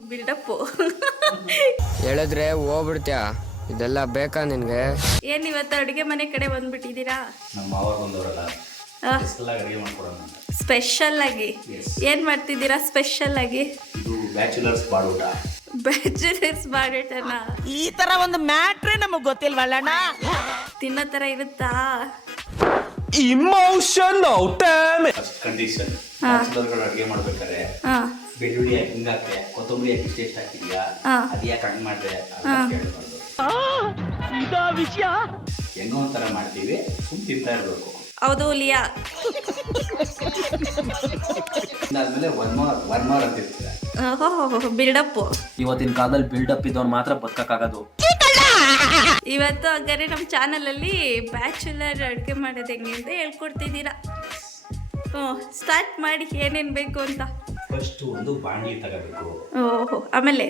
Build-up ಹೇಳಿದ್ರೆ ಹೋಗ್ಬಿಡ್ತೀಯ. ಇದೆಲ್ಲ ಬೇಕಾ ನಿನ್ಗೆ? ಏನ್ ಇವತ್ತು ಅಡುಗೆ ಮನೆ ಕಡೆ ಬಂದ್ಬಿಟ್ಟಿದ್ದೀರಾ? ನಮ್ಮ ಮಾವ ಬಂದವರಲ್ಲ, ಸ್ಪೆಷಲ್ ಆಗಿ ಅಡುಗೆ ಮಾಡ್ಕೊಡೋಣ ಅಂತ. ಸ್ಪೆಷಲ್ ಆಗಿ ಏನ್ ಮಾಡ್ತಿದ್ದೀರಾ? ಸ್ಪೆಷಲ್ ಆಗಿ ಇದು ಬ್ಯಾಚುಲರ್ಸ್ ಬಾಡೂಟ. ಬ್ಯಾಚುಲರ್ಸ್ ಬಾಡೂಟನ ಈ ತರ ಒಂದು ಮ್ಯಾಟ್ರೇ ನಮಗ್ ಗೊತ್ತಿಲ್ವಲ್ಲಣ್ಣ. ತಿನ್ನೋ ತರ ಇರುತ್ತಾ? Emotional damage. ಫಸ್ಟ್ ಕಂಡೀಷನ್, ಬ್ಯಾಚುಲರ್ಗಳು ಅಡುಗೆ ಮಾಡ್ಬೇಕಾದ್ರೆ ಬೆಳ್ಳುಳ್ಳಿ ಹಾಕಿ ಹಿಂಗಾಕೆ, ಕೊತ್ತಂಬರಿ ಹಾಕಿ ಟೇಸ್ಟ್ ಹಾಕಿದ್ಯಾ, ಅದ್ಯಾಕೆ ಹಂಗೆ ಮಾಡಿದೆ ಅಂತ ಕೇಳಬಾರ್ದು. ಹೆಂಗೋ ಒಂಥರ ಮಾಡ್ತೀವಿ, ಸುಮ್ ತಿಂತಾ ಇರಬೇಕು. ಹೌದು ಲಿಯಾ. ಅದಾದ್ಮೇಲೆ ಒನ್ ಮೋರ್ ಅಂತ ಇರ್ತದೆ. ಬಿಲ್ಡಪ್ಪು. ಇವತ್ತಿನ ಕಾಲದಲ್ಲಿ ಬಿಲ್ಡಪ್ ಇದ್ದವ್ನು ಮಾತ್ರ ಬದುಕಕ್ಕಾಗೋದು. ಇವತ್ತು ಹಾಗಾದ್ರೆ ನಮ್ಮ ಚಾನಲ್ ಅಲ್ಲಿ ಬ್ಯಾಚುಲರ್ ಅಡುಗೆ ಮಾಡೋದು ಹೆಂಗೆ ಅಂತ ಹೇಳ್ಕೊಡ್ತಿದ್ದೀರಾ. ಸ್ಟಾರ್ಟ್ ಮಾಡಿ, ಏನೇನು ಬೇಕು ಅಂತ. ಫಸ್ಟ್ ಒಂದು ಬಾಣಲಿ ತಗೋಬೇಕು. ಓಹೋ, ಆಮೇಲೆ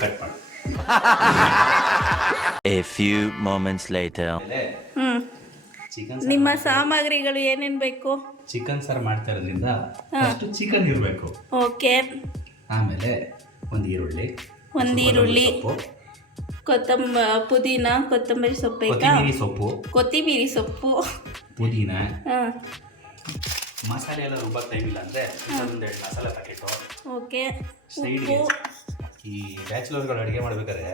ಕಟ್ ಮಾಡಿ. A few moments later. Chicken ನಿಮ್ಮ ಸಾಮಗ್ರಿಗಳು ಏನೇನು ಬೇಕು? ಚಿಕನ್ ಸಾರು ಮಾಡ್ತಾ ಇರೋದ್ರಿಂದ ಫಸ್ಟ್ ಚಿಕನ್ ಇರಬೇಕು. ಓಕೆ. ಆಮೇಲೆ ಒಂದು ಈರುಳ್ಳಿ, ಪುದೀನ, ಕೊತ್ತಂಬರಿ ಸೊಪ್ಪು ಬೇಕಾ? ಕೊತ್ತಿಮೀರಿ ಸೊಪ್ಪು, ಪುದೀನ. ಮಸಾಲೆ ಎಲ್ಲ ರುಬ್ಬಕ್ಕೆ ಟೈಮ್ ಇಲ್ಲ ಅಂದರೆ ಒಂದೆರಡು ಮಸಾಲೆ ಪ್ಯಾಕೆಟು. ಓಕೆ. ಸೈಡ್ಗೆ ಈ ಬ್ಯಾಚುಲರ್ಗಳು ಅಡುಗೆ ಮಾಡ್ಬೇಕಾದ್ರೆ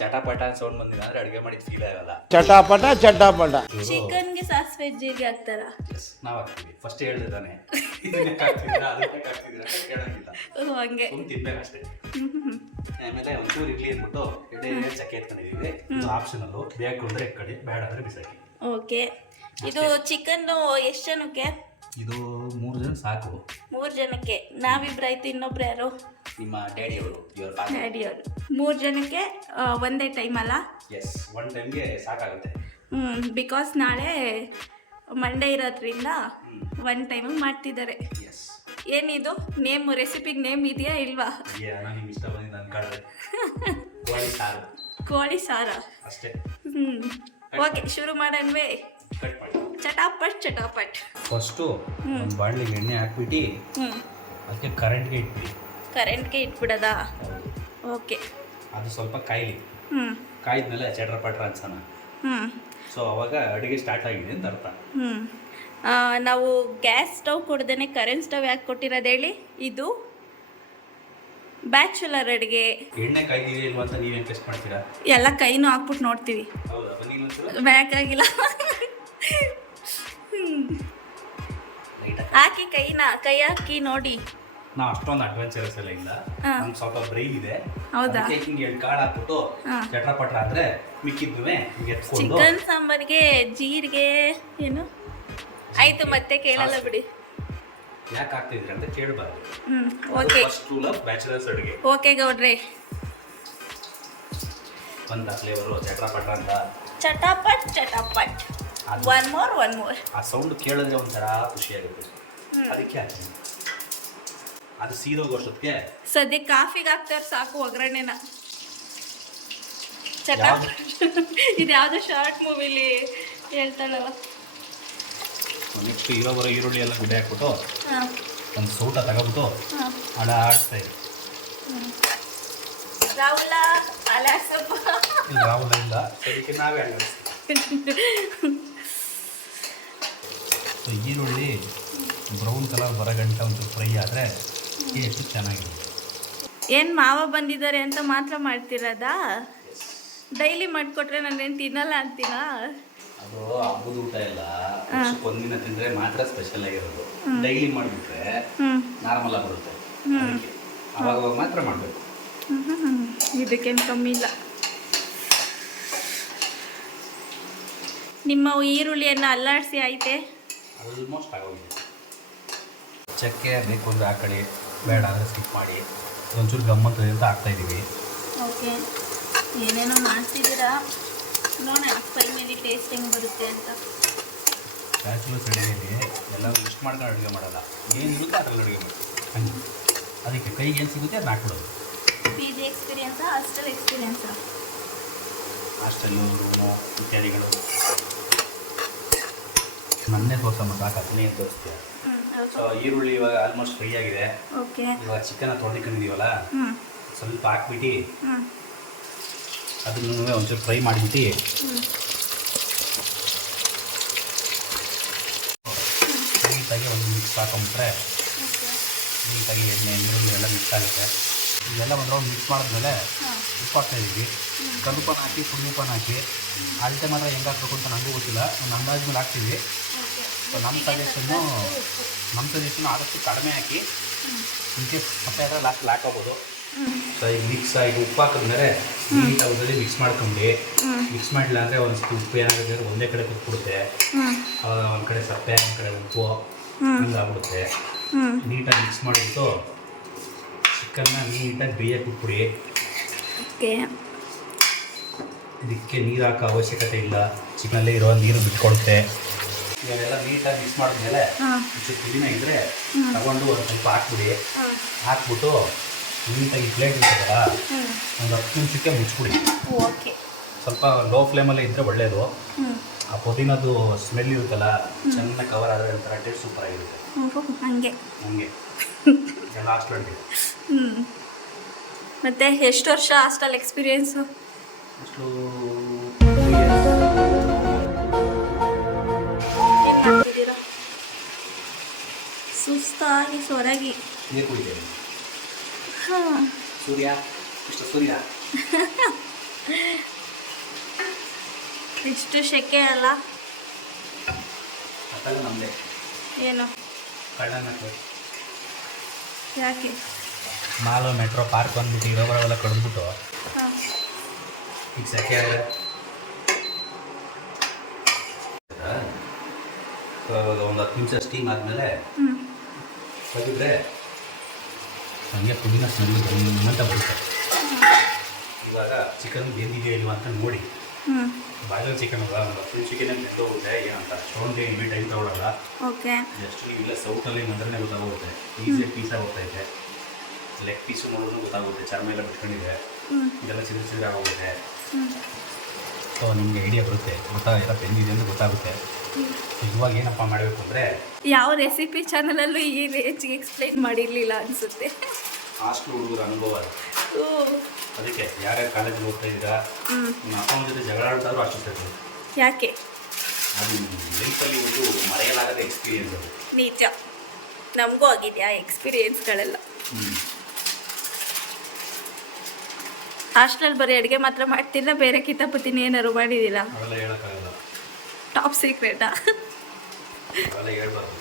ಚಟಾಪಟ ಸೌಂಡ್ ಬಂದಿಲ್ಲ ಅಂದ್ರೆ ಅಡುಗೆ ಮಾಡಿದ ಫೀಲ್ ಆಗಲ್ಲ. ಚಟಾಪಟ. ಚಿಕನ್ಗೆ ಸಾಸಿವೆ ಜೀರಿಗೆ ಹಾಕ್ತಾರ? ನಾವು ಹಾಕ್ತೀವಿ. ಫಸ್ಟ್ ಹೇಳ್ದೆ ತಾನೆ, ಇದಕ್ಕೆ ಹಾಕ್ತಿದ್ದೀರಾ ಅದಕ್ಕೆ ಹಾಕ್ತಿದ್ದೀರಾ ಕೇಳೋಂಗಿಲ್ಲ, ಹಂಗೆ ತಿನ್ಬೇಕಷ್ಟೇ. ಆಮೇಲೆ ಒಂಚೂರು ಇಡ್ಲಿ ಅಂದ್ಬಿಟ್ಟು ಎಡೆ ಚಕ್ಕೆ ಎತ್ಕೊಂಡಿದ್ದೀವಿ. ಇದು ಆಪ್ಷನಲ್ಲು, ಬೇಕು ಅಂದರೆ ಕಡಿ, ಬೇಡ ಅಂದರೆ ಬಿಸಾಕಿ. ಓಕೆ. ಇದು ಚಿಕನ್ ಎಷ್ಟು ಜನಕ್ಕೆ? ಇದು 3 ಜನ ಸಾಕು. 3 ಜನಕ್ಕೆ. ನಾವಿಬ್ರಾಯ್ತು, ಇನ್ನೊಬ್ರು ಯಾರು? ನಿಮ್ಮ ಡ್ಯಾಡಿಯವರು. ಡ್ಯಾಡಿಯವರು. 3 ಜನಕ್ಕೆ ಒಂದೇ ಟೈಮ್ ಅಲ್ಲ? ಎಸ್, ಒನ್ ಟೈಮ್ಗೆ ಸಾಕಾಗುತ್ತೆ. ಬಿಕಾಸ್ ನಾಳೆ ಮಂಡೇ ಇರೋದ್ರಿಂದ ಒನ್ ಟೈಮಿಗೆ ಮಾಡ್ತಿದ್ದಾರೆ. ಎಸ್. ಏನಿದು ನೇಮ್, ರೆಸಿಪಿಗೆ ನೇಮ್ ಇದೆಯಾ ಇಲ್ವಾ? ಏನೋ ನಿಮ್ಗೆ ಇಷ್ಟ ಬಂದಿದ್ದು ಅನ್ಕಾಡ್ರೆ. ಕೋಳಿ ಸಾರು. ಕೋಳಿ ಸಾರ ಅಷ್ಟೇ. ಓಕೆ, ಶುರು ಮಾಡನ್ವೇ? ಕಟ್ ಮಾಡಿ. ಚಟಾಪಟ್. ಫಸ್ಟು ಒಂದು ಬಾಣಲಿಗೆ ಎಣ್ಣೆ ಹಾಕ್ಬಿಟ್ಟು ಅದಕ್ಕೆ ಕರೆಂಟ್ಗೆ ಇಟ್ಬಿಡಿ. ಕರೆಂಟ್ಗೆ ಇಟ್ಬಿಡೋದಾ? ಓಕೆ. ಅದು ಸ್ವಲ್ಪ ಕಾಯಿಲಿ. ಕಾಯಿದ್ಮೇಲೆ ಚಟ್ರ ಅನ್ಸೋಣ. ಸೊ ಅವಾಗ ಅಡುಗೆ ಸ್ಟಾರ್ಟ್ ಆಗಿದೆ ಅಂತ ಅರ್ಥ. ನಾವು ಗ್ಯಾಸ್ ಸ್ಟವ್ ಕೊಡ್ದೇನೆ ಕರೆಂಟ್ ಸ್ಟವ್ ಯಾಕೆ ಕೊಟ್ಟಿರೋದು ಹೇಳಿ? ಇದು ಬ್ಯಾಚುಲರ್ ಅಡುಗೆ. ಎಣ್ಣೆ ಕಾಯ್ದಿದೆ ಇಲ್ವಾ ಅಂತ ನೀವೇನು ಟೆಸ್ಟ್ ಮಾಡ್ತೀರಾ? ಎಲ್ಲ ಕೈನೂ ಹಾಕ್ಬಿಟ್ಟು ನೋಡ್ತೀವಿ. ಹೌದಾ? ಬನ್ನಿ. ಬೇಕಾಗಿಲ್ಲ, ಹಾಕಿ ಕೈ ಹಾಕಿ ನೋಡಿ. ನಾವು ಅಷ್ಟೊಂದು ಅಡ್ವೆಂಚರಸ್ ಎಲ್ಲ ಇಲ್ಲ, ನಮ್ಗೆ ಸ್ವಲ್ಪ ಬ್ರೈನ್ ಇದೆ. ಹೌದಾ? ಹಿಂಗೆ 2 ಕಾಳು ಹಾಕ್ಬಿಟ್ಟು ಚಟ್ರ ಆದ್ರೆ ಮಿಕ್ಕಿದ್ವಿ ಎತ್ಕೊಂಡು. ಚಿಕನ್ ಸಾಂಬಾರ್ಗೆ ಜೀರಿಗೆ ಏನು ಆಯ್ತು, ಮತ್ತೆ ಕೇಳಲ್ಲ ಬಿಡಿ. ಯಾಕೆ ಹಾಕ್ತಿದ್ರಿ ಅಂತ ಕೇಳಬಾರ್ದು. Okay. First rule of bachelors ಅಡುಗೆ. ಓಕೆ ಗೌಡ್ರೆ. ಬಂದ ಫ್ಲೇವರು ಚಟ್ರ ಅಂತ. ಚಟಾಪಟ್. One more. ಆ ಸೌಂಡ್ ಕೇಳಿದ್ರೆ ಒಂಥರ ಖುಷಿ ಆಗುತ್ತೆ, ಅದಕ್ಕೆ ಹಾಕ್ತೀನಿ. ಅದು ಸೀದೋಗೋಷ್ಟೊತ್ತಿಗೆ ಸದ್ಯ ಕಾಫಿಗೆ ಹಾಕ್ತಾರೆ ಸಾಕು ಒಗ್ಗರಣೆನ. ಇದು ಯಾವುದೋ ಶಾರ್ಟ್ ಮೂವಿಲಿ ಹೇಳ್ತಾಳಲ್ಲ. ನೆಕ್ಸ್ಟ್ ಬರೋ ಈರುಳ್ಳಿ ಎಲ್ಲ ಗುಡ್ಡೆ ಹಾಕ್ಬಿಟ್ಟು ಒಂದು ಸೌಟ ತಗೋಬಿಟ್ಟು ಆಡ್ತಾ ಇದ್ವಿ. ರಾಹುಲ ಅಲಾಸಪ್ಪ ರಾಹುಲ ಇಲ್ಲ, ಅದಕ್ಕೆ ನಾವೇ ಸೊ ಈರುಳ್ಳಿ ಬ್ರೌನ್ ಕಲರ್ ಬರಗಂಟ ಒಂಚೂರು ಫ್ರೈ ಆದರೆ ಟೇಸ್ಟ್ ಚೆನ್ನಾಗಿರುತ್ತೆ. ಏನು ಮಾವ ಬಂದಿದ್ದಾರೆ ಅಂತ ಮಾತ್ರ ಮಾಡ್ತಿರೋದಾ? ಡೈಲಿ ಮಾಡಿಕೊಟ್ರೆ ನಾನೇನು ತಿನ್ನಲ್ಲ ಅಂತೀನಾ? ಅದು ಹಬ್ಬದ ಊಟ ಎಲ್ಲ ಒಂದಿನ ತಿಂದರೆ ಮಾತ್ರ ಸ್ಪೆಷಲ್ ಆಗಿರೋದು. ಡೈಲಿ ಮಾಡಿಬಿಟ್ರೆ ನಾರ್ಮಲ್ ಆಗಿರುತ್ತೆ, ಅವಾಗ ಮಾತ್ರ ಮಾಡಬೇಕು. ಇದಕ್ಕೇನು ಕಮ್ಮಿ ಇಲ್ಲ. ನಿಮ್ಮ ಈರುಳ್ಳಿಯನ್ನು ಅಲ್ಲಾಡಿಸಿ ಐತೆ? ಆಲ್ಮೋಸ್ಟ್ ಆಗೋಗಿದೆ. ಚಕ್ಕೆ ಬೇಕು ಅಂದರೆ ಹಾಕೊಳ್ಳಿ, ಬೇಡ ಅಂದರೆ ಸ್ಕಿಪ್ ಮಾಡಿ. ಒಂಚೂರು ಗಮ್ಮತ್ತು ಅಂತ ಹಾಕ್ತಾಯಿದ್ದೀವಿ. ಓಕೆ. ಏನೇನೋ ಮಾಡ್ತಿದ್ದೀರಾ ನೋಡೋಣ, ಫೈನಲಿ ಟೇಸ್ಟ್ ಹೆಂಗೆ ಬರುತ್ತೆ ಅಂತ. ಬ್ಯಾಚುಲರ್ಸ್ ಅಡುಗೆಯಲ್ಲಿ ಎಲ್ಲರೂ ಇಷ್ಟು ಮಾಡ್ಕೊಂಡು ಅಡುಗೆ ಮಾಡೋಲ್ಲ, ಏನಿರುತ್ತೆ ಅದರಲ್ಲಿ ಅಡುಗೆ ಮಾಡಿ. ಅದಕ್ಕೆ ಕೈಗೆ ಏನು ಸಿಗುತ್ತೆ ಅದನ್ನ ಹಾಕ್ಬಿಡೋದು. PG ಎಕ್ಸ್ಪೀರಿಯನ್ಸಾ, ಹಾಸ್ಟೆಲ್ ಎಕ್ಸ್ಪೀರಿಯನ್ಸಾ? ಹಾಸ್ಟೆಲ್ಲು, ರೂಮು ಇತ್ಯಾದಿಗಳು. ನನ್ನೇ ತೋರ್ಸಮ್ಮ ಸಾಕು, ಅದನ್ನೇ ತೋರಿಸ್ತೀಯ. ಸೊ ಈರುಳ್ಳಿ ಇವಾಗ ಆಲ್ಮೋಸ್ಟ್ ಫ್ರೈ ಆಗಿದೆ. ಓಕೆ. ಇವಾಗ ಚಿಕನ್ ತೊಳೆದಿಕೊಂಡಿದ್ದೀವಲ್ಲ, ಸ್ವಲ್ಪ ಹಾಕ್ಬಿಟ್ಟು ಹಾಂ ಅದನ್ನು ಒಂಚೂರು ಫ್ರೈ ಮಾಡಿಬಿಟ್ಟು ನೀಟಾಗಿ ಒಂದು ಮಿಕ್ಸ್ ಹಾಕೊಂಬಿಟ್ರೆ ನೀಟಾಗಿ ಎಣ್ಣೆ ನೀರುಳ್ಳಿ ಎಲ್ಲ ಮಿಕ್ಸ್ ಆಗುತ್ತೆ. ಇದೆಲ್ಲ ಒಂದು ರೌಂಡ್ ಮಿಕ್ಸ್ ಮಾಡಿದ್ಮೇಲೆ ಉಪ್ಪು ಹಾಕ್ತಾಯಿದ್ದೀವಿ. ಕಲ್ಲುಪ್ಪನ ಹಾಕಿ ಪುಡಿ ಉಪ್ಪನ ಹಾಕಿ ಅಳತೆ ಮಾತ್ರ ಹೆಂಗೆ ಹಾಕ್ಬೇಕು ಅಂತ ನನಗೂ ಗೊತ್ತಿಲ್ಲ, ಒಂದು ಅಂದಾಜು ಮೇಲೆ ಹಾಕ್ತೀವಿ. ಸೊ ನಮ್ಮ ಸಜೆಷನ್ನು ಆದಷ್ಟು ಕಡಿಮೆ ಹಾಕಿ ಇಂಕೆ ಮತ್ತೆ ಆದರೆ ಲಾಸ್ಟಲ್ಲಿ ಹಾಕೋಬೋದು. ಸೊ ಈಗ ಮಿಕ್ಸ್ ಆಗಿ ಉಪ್ಪು ಹಾಕಿದ್ಮೇಲೆ ನೀಟಾಗಿ ಒಂದಲ್ಲಿ ಮಿಕ್ಸ್ ಮಾಡ್ಕೊಂಡು ಮಿಕ್ಸ್ ಮಾಡಿಲ್ಲ ಅಂದರೆ ಒಂದು ಉಪ್ಪು ಏನಾಗುತ್ತೆ ಒಂದೇ ಕಡೆ ಕುತ್ಬಿಡುತ್ತೆ. ಆವಾಗ ಒಂದು ಕಡೆ ಸಪ್ಪೆ ಒಂದು ಕಡೆ ಉಪ್ಪು ಹಿಂಗಾಗ್ಬಿಡುತ್ತೆ. ನೀಟಾಗಿ ಮಿಕ್ಸ್ ಮಾಡಿಬಿಟ್ಟು ಚಿಕನ್ನ ನೀಟಾಗಿ ಬೇಯಕ್ಕೆ ಬಿಟ್ಬಿಡಿ. ಓಕೆ. ಇದಕ್ಕೆ ನೀರು ಹಾಕೋ ಅವಶ್ಯಕತೆ ಇಲ್ಲ, ಚಿಕನಲ್ಲೇ ಇರೋ ನೀರು ಬಿಟ್ಕೊಡುತ್ತೆ. ಇವೆಲ್ಲ ನೀಟಾಗಿ ಮಿಕ್ಸ್ ಮಾಡಿದ್ಮೇಲೆ ಪುದೀನ ಇದ್ದರೆ ತಗೊಂಡು ಒಂದು ಸ್ವಲ್ಪ ಹಾಕ್ಬಿಡಿ. ಹಾಕ್ಬಿಟ್ಟು ನೀಟಾಗಿ ಪ್ಲೇಟ್ ಇರ್ತದಲ್ಲ ಒಂದು 10 ನಿಮಿಷಕ್ಕೆ ಮುಚ್ಚಿಬಿಡಿ. ಓಕೆ. ಸ್ವಲ್ಪ ಲೋ ಫ್ಲೇಮಲ್ಲೇ ಇದ್ದರೆ ಒಳ್ಳೆಯದು. ಆ ಪುದೀನದ್ದು ಸ್ಮೆಲ್ ಇರುತ್ತಲ್ಲ ಚೆನ್ನಾಗಿ ಕವರ್ ಆದರೆ ಒಂಥರ ಟೇಸ್ಟ್ ಸೂಪರ್ ಆಗಿರುತ್ತೆ. ಹಂಗೆ ಹಂಗೆ ಎಲ್ಲ ಹಾಸ್ಟೆಲ್ಗೆ ಮತ್ತೆ ಎಷ್ಟು ವರ್ಷ ಹಾಸ್ಟೆಲ್ ಎಕ್ಸ್ಪೀರಿಯೆನ್ಸು? ಅಷ್ಟು ಏನು ಮಾಡ್ತಿದ್ದೀರಾ? ಸುಸ್ತಾಗಿ ಸೊರಗಿ. ನೀರು ಕುಡಿತೇವೆ. ಹಾಂ. ಸೂರ್ಯ ಇಷ್ಟು ಸೂರ್ಯ ಇಷ್ಟು ಶೆಕೆ ಅಲ್ಲ? ಅದೆಲ್ಲ ನಮ್ಮದೇ. ಏನು? ಕಳ್ಳನ ಯಾಕೆ? ಮಾಲು ಮೆಟ್ರೋ ಪಾರ್ಕ್ ಅಂದ್ಬಿಟ್ಟು ಇರೋವರೆಲ್ಲ ಕಡಿದ್ಬಿಟ್ಟು ಹಾಂ. ಈಗ ಸೆಕೆ ಆದರೆ ಒಂದು 10 ನಿಮಿಷ ಸ್ಟೀಮ್ ಆದಮೇಲೆ ತೆಗೆದ್ರೆ ನನಗೆ ಪುದೀನ ಸ್ಮೆಲ್ಲು ಅಂತ ಬರುತ್ತೆ. ಇವಾಗ ಚಿಕನ್ ಬೆಂದಿದೆಯೋ ಇಲ್ವ ಅಂತ ನೋಡಿ. ಬಾಯ್ಲರ್ ಚಿಕನ್ ಅಲ್ಲ, ಒಂದು 10 ನಿಮಿಷಕ್ಕೆ ಬೆಂದೋಗುತ್ತೆ. ಏನಂತ ಅಷ್ಟೊಂದು ಇಮ್ಮಿ ಟೈಮ್ ತಗೊಳ್ಳಲ್ಲ. ಓಕೆ. ಜಸ್ಟ್ ನೀವಿಲ್ಲ ಸೌಟಲ್ಲಿ ಬಂದ್ರೆ ಗೊತ್ತಾಗುತ್ತೆ. ಈಸಿಯಾಗಿ ಪೀಸಾಗಿ ಹೋಗ್ತಾಯಿದೆ. ಲೆಗ್ ಪೀಸು ನೋಡೋದು ಗೊತ್ತಾಗುತ್ತೆ, ಚರ್ಮ ಎಲ್ಲ ಬಿಟ್ಕೊಂಡಿದೆ, ಇದೆಲ್ಲ ಚಿದ್ರ ಆಗೋಗುತ್ತೆ. ಸೊ ನಿಮಗೆ ಐಡಿಯಾ ಬರುತ್ತೆ, ಗೊತ್ತಾಗ ಬೆಂದಿದೆ ಅಂತ ಗೊತ್ತಾಗುತ್ತೆ. ಇವಾಗ ಏನಪ್ಪ ಮಾಡಬೇಕು ಅಂದರೆ ಯಾವ ರೆಸಿಪಿ ಚಾನಲಲ್ಲೂ ಈ ರೇಂಜ್ಗೆ ಎಕ್ಸ್ಪ್ಲೈನ್ ಮಾಡಿರಲಿಲ್ಲ ಅನಿಸುತ್ತೆ. ಹಾಸ್ಟೆಲ್ ಹುಡುಗರ ಅನುಭವ ಅದಕ್ಕೆ ಯಾರ್ಯಾರು ಕಾಲೇಜಲ್ಲಿ ಓದ್ತಾ ಇದ್ದೀರಾ ನಿಮ್ಮ ಅಪ್ಪ ಅಮ್ಮನ ಜೊತೆ ಜಗಳ ಆಡ್ತಾರೋ ಅಷ್ಟು ಸರಿ. ಯಾಕೆ? ಅದು ಲೈಫಲ್ಲಿ ಒಂದು ಮರೆಯಲಾಗದ ಎಕ್ಸ್ಪೀರಿಯನ್ಸ್ ಅದು. ನಿಜ, ನಮಗೂ ಆಗಿದೆಯಾ ಎಕ್ಸ್ಪೀರಿಯೆನ್ಸ್ಗಳೆಲ್ಲ. ಹಾಸ್ಟೆಲ್ ಬರೀ ಅಡುಗೆ ಮಾತ್ರ ಮಾಡ್ತಿಲ್ಲ, ಬೇರೆ ಕಿತಾಪತಿನ ಏನಾದ್ರು ಮಾಡಿದ್ದೀರಾ? ಅವೆಲ್ಲ ಹೇಳೋಕ್ಕಾಗಲ್ಲ, ಟಾಪ್ ಸೀಕ್ರೆಟಾ? ಅವೆಲ್ಲ ಹೇಳ್ಬಾರ್ದು.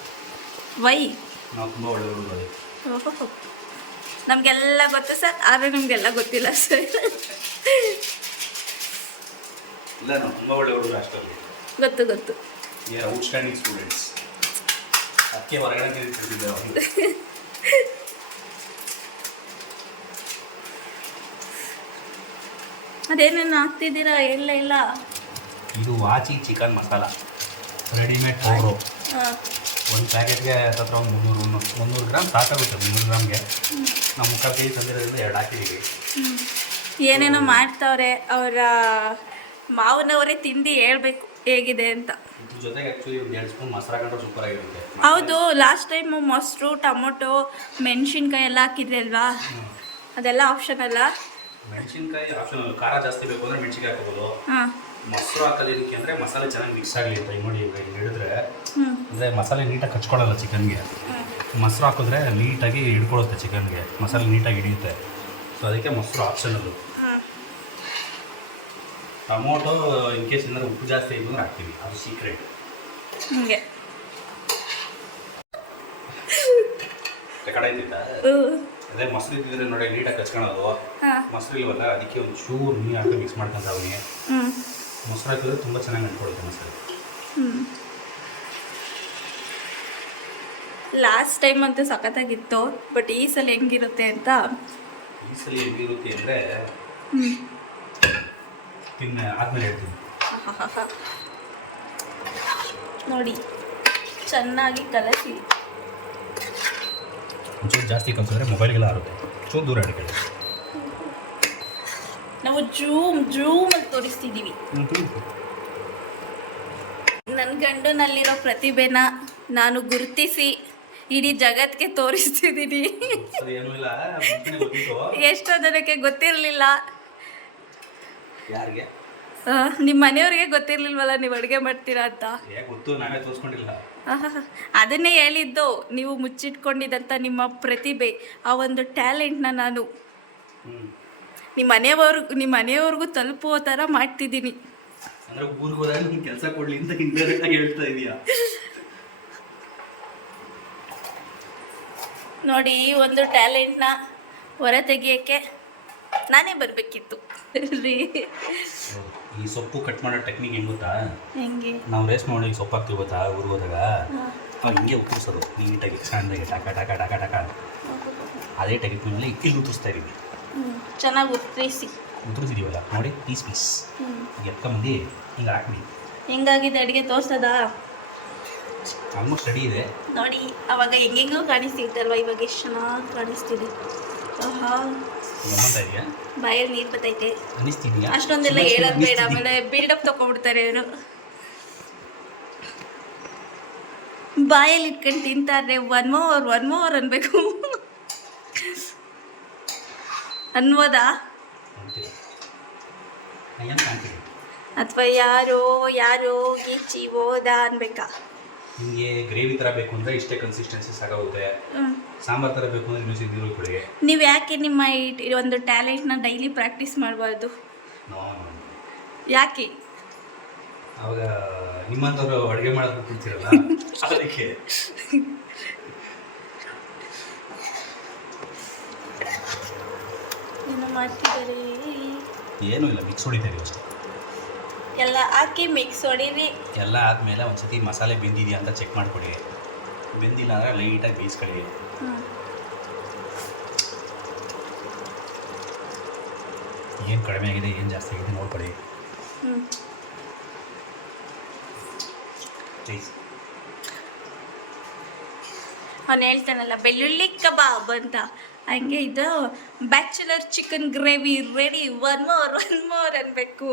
ವೈ? ನಾವು ತುಂಬ ಒಳ್ಳೆ ಹುಡುಗರು. ಓಹೋ, ನಮಗೆಲ್ಲ ಗೊತ್ತು ಸರ್, ಆದರೆ ನಮಗೆಲ್ಲ ಗೊತ್ತಿಲ್ಲ ಸರ್. ಇಲ್ಲ, ನಾವು ತುಂಬ ಒಳ್ಳೆ ಹುಡುಗರು ಅಷ್ಟರಲ್ಲಿ. ಗೊತ್ತು ಗೊತ್ತು. Are outstanding students. ಅದಕ್ಕೆ ಹೊರಗಡೆ ತಿಳ್ತಿದ್ದೇವೆ ಅವರು. ಅದೇನೇನು ಹಾಕ್ತಿದ್ದೀರಾ? ಎಲ್ಲ ಇಲ್ಲ. ಇದು ವಾಚಿ ಚಿಕನ್ ಮಸಾಲ ರೆಡಿಮೇಡ್ ಪೌಡ್ರು. ಒಂದು ಪ್ಯಾಕೆಟ್ಗೆ ಹತ್ರ ಒಂದು 300 ಗ್ರಾಮ್ ಸಾಕಾಗುತ್ತೆ. 300 ಗ್ರಾಮ್ಗೆ ನಾವು 3/4 kg ತಂದಿರೋದ್ರಿಂದ 2 ಹಾಕಿದ್ದೀವಿ. ಏನೇನೋ ಮಾಡ್ತಾವ್ರೆ, ಅವರ ಮಾವನವರೇ ತಿಂದು ಹೇಳ್ಬೇಕು ಹೇಗಿದೆ ಅಂತ. ಇದ್ರ ಜೊತೆಗೆ ಆ್ಯಕ್ಚುಲಿ ಒಂದು 2 ಸ್ಪೂನ್ ಮೊಸರು ಹಾಕೊಂಡ್ರೆ ಸೂಪರ್ ಆಗಿರುತ್ತೆ. ಹೌದು, ಲಾಸ್ಟ್ ಟೈಮು ಮೊಸರು, ಟೊಮೊಟೊ, ಮೆಣಸಿನ್ಕಾಯಿ ಎಲ್ಲ ಹಾಕಿದ್ರಿ ಅಲ್ವಾ? ಅದೆಲ್ಲ ಆಪ್ಷನ್ ಅಲ್ಲ? ಮೆಣಸಿನ್ಕಾಯಿ ಆಪ್ಷನಲ್. ಖಾರ ಜಾಸ್ತಿ ಬೇಕು ಅಂದರೆ ಮೆಣಸಿನ್ಕಾಯಿ ಹಾಕೋಬೋದು. ಹಾಂ. ಮೊಸರು ಹಾಕೋದಕ್ಕೆ ಅಂದರೆ ಮಸಾಲೆ ಚೆನ್ನಾಗಿ ಮಿಕ್ಸ್ ಆಗಲಿ ಅಂತ. ನೋಡಿ ಈಗ ಹಿಡಿದ್ರೆ ಅಂದರೆ ಮಸಾಲೆ ನೀಟಾಗಿ ಕಚ್ಕೊಳ್ಳಲ್ಲ ಚಿಕನ್ಗೆ. ಮೊಸರು ಹಾಕಿದ್ರೆ ನೀಟಾಗಿ ಹಿಡ್ಕೊಳ್ಳುತ್ತೆ ಚಿಕನ್ಗೆ, ಮಸಾಲೆ ನೀಟಾಗಿ ಹಿಡಿಯುತ್ತೆ. ಸೊ ಅದಕ್ಕೆ ಮೊಸರು ಆಪ್ಷನಲ್ಲು. ಟೊಮೊಟೊ ಇನ್ ಕೇಸ್ ಏನಾದ್ರು ಉಪ್ಪು ಜಾಸ್ತಿ ಆಯಿತು ಅಂದ್ರೆ ಹಾಕ್ತೀವಿ, ಅದು ಸೀಕ್ರೆಟ್. ಹಂಗೆ ಕಡೆ ಇದ್ದಿದ್ದ ಅದೇ ಮೊಸರು ಇದ್ದಿದ್ರೆ ನೋಡಿ ನೀಟಾಗಿ ಕಚ್ಕೊಳ್ಳೋದು. ಮೊಸರು ಇಲ್ವಲ್ಲ, ಅದಕ್ಕೆ ಒಂದು ಚೂರು ನೀರು ಹಾಕಿ ಮಿಕ್ಸ್ ಮಾಡ್ಕೊಂತಾವನಿ. ಮೊಸರು ಹಾಕಿದ್ರೆ ತುಂಬ ಚೆನ್ನಾಗಿ ಅಂಟ್ಕೊಳುತ್ತೆ ಮೊಸರು. ಲಾಸ್ಟ್ ಟೈಮ್ ಅಂತೂ ಸಖತ್ತಾಗಿತ್ತು, ಬಟ್ ಈ ಸಲ ಹೆಂಗಿರುತ್ತೆ ಅಂತ. ಈ ಸಲ ಹೆಂಗಿರುತ್ತೆ ಅಂದರೆ ಆದ್ಮೇಲೆ ಹೇಳ್ತೀನಿ. ನೋಡಿ, ಚೆನ್ನಾಗಿ ಕಲಸಿ. ಒಂಚೂರು ಜಾಸ್ತಿ ಕಲಿಸಿದ್ರೆ ಮೊಬೈಲ್ಗೆಲ್ಲ ಆರುತ್ತೆ. ಚೂರು ದೂರ ಇಟ್ಕೊಳ್ಳಿ. ನಾವು ಜೂಮಲ್ಲಿ ತೋರಿಸ್ತಿದ್ದೀವಿ. ನನ್ನ ಗಂಡನಲ್ಲಿರೋ ಪ್ರತಿಭೆನ ನಾನು ಗುರುತಿಸಿ ಇಡೀ ಜಗತ್ಗೆ ತೋರಿಸ್ತಿದ್ದೀನಿ. ಅದೇನೂ ಇಲ್ಲ, ಮುಂಚೆನೇ ಗೊತ್ತಿತ್ತು. ಎಷ್ಟೋ ಜನಕ್ಕೆ ಗೊತ್ತಿರಲಿಲ್ಲ. ಯಾರಿಗೆ? ನಿಮ್ಮ ಮನೆಯವ್ರಿಗೆ ಗೊತ್ತಿರ್ಲಿಲ್ವಲ್ಲ ನೀವು ಅಡುಗೆ ಮಾಡ್ತೀರಾ ಅಂತ. ಗೊತ್ತು, ನಾವೇ ತೋರಿಸ್ಕೊಂಡಿಲ್ಲ. ಅದನ್ನೇ ಹೇಳಿದ್ದು, ನೀವು ಮುಚ್ಚಿಟ್ಕೊಂಡಿದ್ದಂಥ ನಿಮ್ಮ ಪ್ರತಿಭೆ, ಆ ಒಂದು ಟ್ಯಾಲೆಂಟ್ನ ನಾನು ನಿಮ್ಮ ಮನೆಯವ್ರಿಗೂ ತಲುಪುವ ಥರ ಮಾಡ್ತಿದ್ದೀನಿ. ಅಂದ್ರೆ ಊರಿಗೆ ಹೋದಾಗ ನೀನು ಕೆಲಸ ಕೊಡ್ಲಿ ಅಂತ ಇಂಡೈರೆಕ್ಟ್ ಆಗಿ ಹೇಳ್ತಾ ಇದೀಯಾ? ನೋಡಿ, ಈ ಒಂದು ಟ್ಯಾಲೆಂಟ್ನ ಹೊರ ತೆಗಿಯೋಕ್ಕೆ ನಾನೇ ಬರಬೇಕಿತ್ತು ರೀ. ಈ ಸೊಪ್ಪು ಕಟ್ ಮಾಡೋ ಟೆಕ್ನಿಕ್ ಹೆಂಗೆ ಗೊತ್ತಾ? ಹೆಂಗೆ? ನಾವು ರೇಸ್ ಮಾಡಿ ಸೊಪ್ಪು ಹಾಕ್ತೀವಿ ಗೊತ್ತಾ ಊರಿಗೆ ಹೋದಾಗ, ಅವಾಗ ಹಿಂಗೆ ಉತ್ತರಿಸೋದು ನೀಟಾಗಿ ಸಣ್ಣದಾಗಿ ಟಕ ಟಕ ಟಕ ಟಕ. ಅದೇ ಟೆಕ್ನಿಕ್ ಮೇಲೆ ಇಲ್ಲಿ ಉತ್ತರಿಸ್ತಾ ಇದೀವಿ. ಚೆನ್ನಾಗಿ ಉತ್ತರಿಸಿದೀವಲ್ಲ ನೋಡಿ, ಪೀಸ್ ಪೀಸ್ ಎತ್ಕೊಂಬಂದು ಹಿಂಗೆ ಹಾಕ್ಬಿಡಿ. ಹೆಂಗಾಗಿದೆ ಅಡುಗೆ ತೋರ್ಸೋದಾ? ಆಲ್ಮೋಸ್ಟ್ ರೆಡಿ ಇದೆ ನೋಡಿ. ಅವಾಗ ಹೆಂಗೆಂಗೋ ಕಾಣಿಸ್ತಿತ್ತಲ್ವ, ಇವಾಗ ಎಷ್ಟು ಚೆನ್ನಾಗಿ ಕಾಣಿಸ್ತಿದೆ. ಆಹಾ, ಗಮ್ಮತ್ತ ಇದೆಯಾ? ಬಾಯಲ್ಲಿ ನೀರು ಬರ್ತೈತೆ. ಅನ್ನಿಸ್ತಿದೆಯಾ? ಅಷ್ಟೊಂದೆಲ್ಲ ಹೇಳೋದು ಬೇಡ, ಆಮೇಲೆ ಬಿಲ್ಡಪ್ ತಗೊಂಡ್ಬಿಡ್ತಾರೆ ಅವರು. ಬಾಯಲ್ಲಿ ಇಟ್ಕೊಂಡು ತಿಂತಾರೆ. ಒನ್ ಮೋರ್ ಅನ್ಬೇಕು ಅನ್ಬೋದಾ? ಏನು ಕಾಣ್ತೀವಿ? ಅಥವಾ ಯಾರೋ ಗೀಚಿ ಹೋದ ಅನ್ಬೇಕಾ? ನಿಮಗೆ ಗ್ರೇವಿ ಥರ ಬೇಕು ಅಂದರೆ ಇಷ್ಟೇ ಕನ್ಸಿಸ್ಟೆನ್ಸಿ ಸಾಕಾಗುತ್ತೆ. ಸಾಂಬಾರು ಥರ ಬೇಕು ಅಂದರೆ ಇನ್ನೂ ನೀರು ಕೊಡಿಗೆ. ನೀವು ಯಾಕೆ ನಿಮ್ಮ ಒಂದು ಟ್ಯಾಲೆಂಟ್ನ ಡೈಲಿ ಪ್ರಾಕ್ಟೀಸ್ ಮಾಡಬಾರ್ದು? ಯಾಕೆ? ಅವಾಗ ನಿಮ್ಮಂಥವ್ರು ಅಡುಗೆ ಮಾಡೋದು ಬಿಡ್ತಿರಲ್ಲ, ಅದಕ್ಕೆ. ಏನು ಮಾಡ್ತಿದ್ದಾರೆ? ಏನೂ ಇಲ್ಲ, ಮಿಕ್ಸ್ ಹೊಡಿತಾರೆ ಅಷ್ಟೇ. ಎಲ್ಲ ಹಾಕಿ ಮಿಕ್ಸ್ ಹೊಡೀರಿ. ಎಲ್ಲ ಆದಮೇಲೆ ಒಂದ್ಸತಿ ಮಸಾಲೆ ಬೆಂದಿದೆಯಾ ಅಂತ ಚೆಕ್ ಮಾಡಿಕೊಡಿ. ಬೆಂದಿಲ್ಲ ಅಂದರೆ ಲೈಟಾಗಿ ಬೇಯಿಸ್ಕೊಳ್ಳಿ. ಏನು ಕಡಿಮೆ ಆಗಿದೆ, ಏನು ಜಾಸ್ತಿ ಆಗಿದೆ ನೋಡ್ಕೊಳ್ಳಿ. ಪ್ಲೀಸ್. ಅವನು ಹೇಳ್ತಾನಲ್ಲ ಬೆಳ್ಳುಳ್ಳಿ ಕಬಾಬ್ ಅಂತ, ಹಂಗೆ ಇದು bachelor chicken gravy ready. One more ಅನ್ಬೇಕು.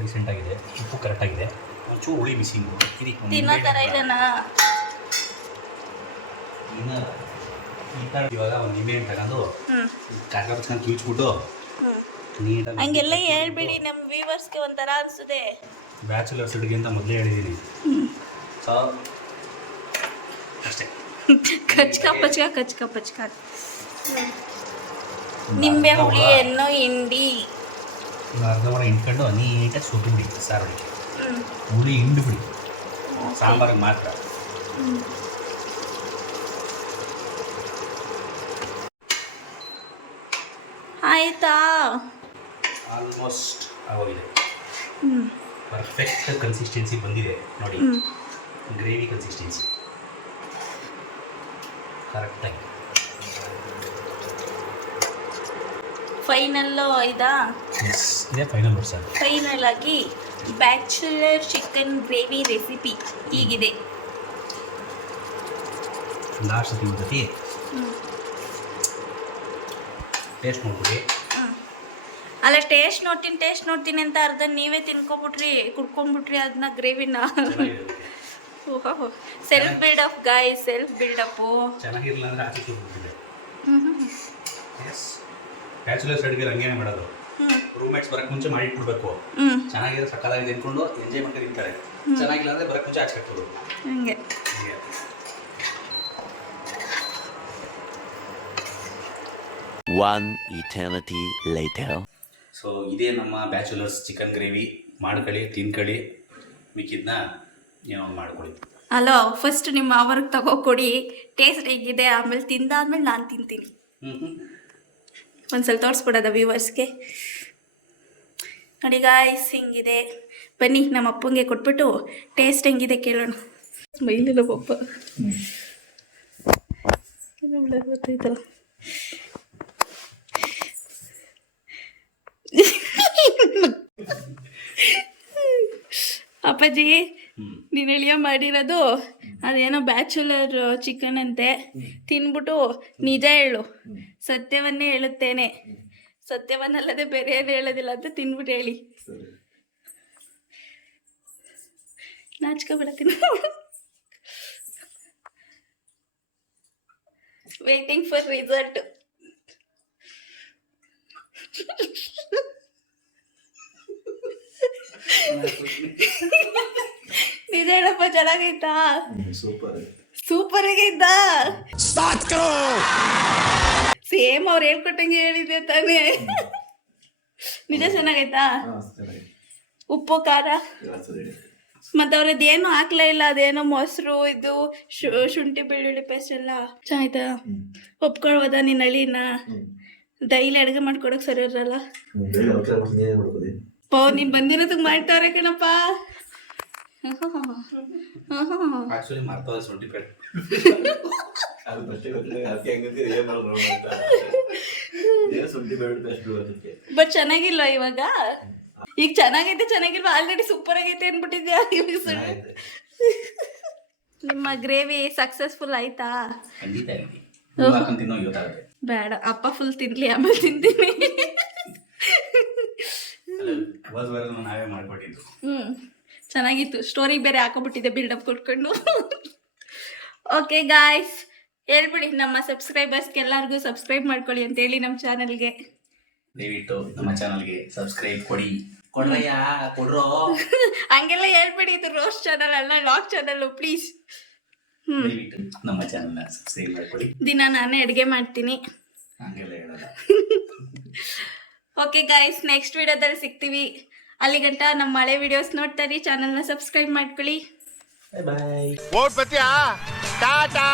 ರೀಸೆಂಟಾಗಿದೆ, ಉಪ್ಪು ಕರೆಕ್ಟಾಗಿದೆ, ಒಂಚೂರು ಹುಳಿ ಬಿಸಿ ತಿನ್ನೋ ಥರ ಇದೆನಾ? ಈ ಥರ ಇವಾಗ ಒಂದು ನಿಂಬೆಹಣ್ಣು ತಗೊಂಡು ಕಾಕ ಬಚ್ಕೊಂಡು ಕಿವಿಚ್ಬಿಟ್ಟು ನೀಟಾಗಿ. ಹಂಗೆಲ್ಲ ಹೇಳ್ಬೇಡಿ, ನಮ್ಮ ವ್ಯೂವರ್ಸ್ಗೆ ಒಂಥರ ಅನಿಸುತ್ತೆ. ಬ್ಯಾಚುಲರ್ಸ್ ಅಡುಗೆ ಅಂತ ಮೊದಲೇ ಹೇಳಿದ್ದೀನಿ. ಅಷ್ಟೇ. ಕಚ್ಕ ನಿಂಬೆ ಹುಳಿ ಎಣ್ಣೆ ಹಿಂಡಿ ಅರ್ಧ ವಾರ ಹಿಂಡ್ಕೊಂಡು ನೀಟಾಗಿ ಸೊಪ್ಪು ಬಿಡಿ, ಸಾರು ಹೊಡಿಕೆ ಹುಳಿ ಹಿಂಡು ಬಿಡಿ, ಸಾಂಬಾರಿಗೆ ಮಾತ್ರ. ಆಯ್ತಾ? ಆಲ್ಮೋಸ್ಟ್ ಆಗೋಗಿದೆ. ಪರ್ಫೆಕ್ಟ್ ಕನ್ಸಿಸ್ಟೆನ್ಸಿ ಬಂದಿದೆ ನೋಡಿ, ಗ್ರೇವಿ ಕನ್ಸಿಸ್ಟೆನ್ಸಿ ಕರೆಕ್ಟಾಗಿ. ಫೈನಲ್ಲು ಇದಾ? ಎಸ್, ಇದೇ ಫೈನಲ್ ವರ್ಷ. ಫೈನಲ್ ಆಗಿ ಬ್ಯಾಚುಲರ್ ಚಿಕನ್ ಗ್ರೇವಿ ರೆಸಿಪಿ ಹೀಗಿದೆ. ಲಾಸ್ಟ್ ಸತಿ ಜೊತೆ ಟೇಸ್ಟ್ ನೋಡ್ಬಿಡಿ. ಅಲ್ಲ, ಟೇಸ್ಟ್ ನೋಡ್ತೀನಿ ಅಂತ ಅರ್ಧ ನೀವೇ ಕುಡ್ಕೊಂಡ್ಬಿಟ್ರಿ ಅದನ್ನ ಗ್ರೇವಿನ. ಓಹೋ, self buildup guys, self buildup. ಚೆನ್ನಾಗಿರಲಿಲ್ಲ ಅಂದರೆ ಆಚೆ ಕೂತ್ಬಿಟ್ಟಿದೆ. ಎಸ್, ಬ್ಯಾಚುಲರ್ಸ್ ಅಡುಗೆ ಹಂಗೇನೆ ಮಾಡೋದು. ರೂಮ್ಮೇಟ್ಸ್ ಬರೋಕ್ಕೆ ಮುಂಚೆ ಮಾಡಿಟ್ಬಿಡ್ಬೇಕು. ಚೆನ್ನಾಗಿರೋ ಸಕ್ಕದಾಗಿದೆ ಅಂದ್ಕೊಂಡು ಎಂಜಾಯ್ ಮಾಡ್ಕೊಂಡು ತಿಂತಾರೆ. ಚೆನ್ನಾಗಿಲ್ಲ ಅಂದರೆ ಬರೋಕ್ಕೆ ಮುಂಚೆ ಆಚೆ ಹಾಕ್ಬೋದು. ಹಂಗೆ One eternity later. ಸೊ ಇದೇ ನಮ್ಮ ಬ್ಯಾಚುಲರ್ಸ್ ಚಿಕನ್ ಗ್ರೇವಿ. ಮಾಡ್ಕೊಳ್ಳಿ, ತಿನ್ಕೊಳ್ಳಿ, ಮಿಕ್ಕಿದ್ನ ಏನೋ ಮಾಡ್ಕೊಳ್ಳಿ. ಅಲೋ, ಫಸ್ಟ್ ನಿಮ್ಮ ಅವ್ರಿಗೆ ತಗೋಕೊಡಿ, ಟೇಸ್ಟ್ ಹೇಗಿದೆ, ಆಮೇಲೆ ತಿಂದಾದ್ಮೇಲೆ ನಾನು ತಿಂತೀನಿ. ಒಂದ್ಸಲ ತೋರಿಸ್ಬಿಡೋದ ವ್ಯೂವರ್ಸ್ಗೆ? ನೋಡಿ ಗಾಯ್ಸ್, ಹಿಂಗಿದೆ. ಬನ್ನಿ ನಮ್ಮ ಅಪ್ಪಂಗೆ ಕೊಟ್ಬಿಟ್ಟು ಟೇಸ್ಟ್ ಹೆಂಗಿದೆ ಕೇಳೋಣ. ಮೈಲಿಲ್ಲ ಪಪ್ಪ ಗೊತ್ತಾಯ್ತಲ್ಲ. ಅಪ್ಪಾಜಿ, ನೀನು ಎಳಿಯ ಮಾಡಿರೋದು ಅದೇನೋ ಬ್ಯಾಚುಲರ್ ಚಿಕನ್ ಅಂತೆ. ತಿನ್ಬಿಟ್ಟು ನಿಜ ಹೇಳು, ಸತ್ಯವನ್ನೇ ಹೇಳುತ್ತೇನೆ, ಸತ್ಯವನ್ನಲ್ಲದೆ ಬೇರೆ ಏನು ಹೇಳೋದಿಲ್ಲ ಅಂತ ತಿನ್ಬಿಟ್ಟು ಹೇಳಿ. ನಾಚ್ಕೋಬೇಡ, ತಿನ್ನು. Waiting for result. ನಿಜ ಹೇಳಪ್ಪ, ಚೆನ್ನಾಗೈತಾ? ಸೂಪರ್ ಆಗೈತಾ? ಸೇಮ್ ಅವ್ರು ಹೇಳ್ಕೊಟ್ಟಂಗೆ ಹೇಳಿದೆ ತಾನೇ. ನಿಜ ಚೆನ್ನಾಗೈತಾ? ಉಪ್ಪು ಖಾರ ಮತ್ತೆ ಅವ್ರದ್ದೇನು ಹಾಕ್ಲೇ ಇಲ್ಲ, ಅದೇನೋ ಮೊಸರು ಇದು ಶುಂಠಿ ಬೆಳ್ಳುಳ್ಳಿ ಪೇಸ್ಟ್ ಎಲ್ಲ ಚೆನ್ನಾಯ್ತಾ? ಒಪ್ಕೊಳ್ಬೋದಾ ನಿನ್ನ ಹಳ್ಳಿನ? ಡೈಲಿ ಅಡುಗೆ ಮಾಡ್ಕೊಡಕ್ ಸರಿ ಇರಲ್ಲ. ನೀನ್ ಬಂದಿರೋದಕ್ಕೆ ಮಾಡ್ತಾವ್ರೆ ಕಣಪ್ಪ. ಆಕ್ಚುಲಿ ಮರ್ತೋದೆ ಶುಂಠಿ ಪೇಸ್ಟ್. ಬಟ್ ಚೆನ್ನಾಗಿಲ್ಲ ಇವಾಗ. ಈಗ ಚೆನ್ನಾಗೈತೆ ಚೆನ್ನಾಗಿಲ್ವಾ? ಆಲ್ರೆಡಿ ಸೂಪರ್ ಆಗೈತೆ ಅನ್ಬಿಟ್ಟಿದ್ಯಾ? ನಿಮ್ಮ ಗ್ರೇವಿ ಸಕ್ಸಸ್ಫುಲ್ ಆಯ್ತಾ? ಖಂಡಿತ ಆಗಿದೆ. ನೀವು ಹಾಕೊಂಡು ತಿನ್ನೋ ಗೊತ್ತಾಗುತ್ತೆ. ಬೇಡ, ಅಪ್ಪ ಫುಲ್ ತಿನ್ಲಿ, ಆಮೇಲೆ ತಿಂತೀನಿ. ನಾವೇ ಮಾಡ್ಕೊಟ್ಟಿದ್ದು. ಚೆನ್ನಾಗಿತ್ತು. ಸ್ಟೋರಿಗೆ ಬೇರೆ ಹಾಕೊಂಡ್ಬಿಟ್ಟಿದ್ದೆ ಬಿಲ್ಡಪ್ ಕೊಟ್ಕೊಂಡು. ಓಕೆ ಗಾಯ್ಸ್, ಹೇಳ್ಬಿಡಿ ನಮ್ಮ ಸಬ್ಸ್ಕ್ರೈಬರ್ಸ್ಗೆ ಎಲ್ಲರಿಗೂ ಸಬ್ಸ್ಕ್ರೈಬ್ ಮಾಡ್ಕೊಳ್ಳಿ ಅಂತೇಳಿ ನಮ್ಮ ಚಾನಲ್ಗೆ. ದಯವಿಟ್ಟು ನಮ್ಮ ಚಾನಲ್ಗೆ ಸಬ್ಸ್ಕ್ರೈಬ್ ಕೊಡ್ರಯ್ಯ ಕೊಡ್ರೋ. ಹಂಗೆಲ್ಲ ಹೇಳ್ಬಿಡಿ, ಇದು ರೋಸ್ಟ್ ಚಾನಲ್ ಅಲ್ಲ, ಲಾಗ್ ಚಾನಲ್ ಪ್ಲೀಸ್. ದಯವಿಟ್ಟು ನಮ್ಮ ಚಾನಲ್ನ ಸಬ್ಸ್ಕ್ರೈಬ್ ಮಾಡ್ಕೊಳ್ಳಿ. ದಿನ ನಾನೇ ಅಡುಗೆ ಮಾಡ್ತೀನಿ. ಹಂಗೆಲ್ಲ ಹೇಳೋಲ್ಲ. ಓಕೆ ಗಾಯ್ಸ್, ನೆಕ್ಸ್ಟ್ ವಿಡಿಯೋದಲ್ಲಿ ಸಿಗ್ತೀವಿ. ಅಲ್ಲಿಗಂಟ ನಮ್ಮ ಹಳೆ ವಿಡಿಯೋಸ್ ನೋಡ್ತಾರಿ, ಚಾನಲ್ನ ಸಬ್ಸ್ಕ್ರೈಬ್ ಮಾಡ್ಕೊಳ್ಳಿ. ಬಾಯ್ ಬಾಯ್. ಓಟ್ ಬತ್ತೀಯಾ? ಟಾಟಾ.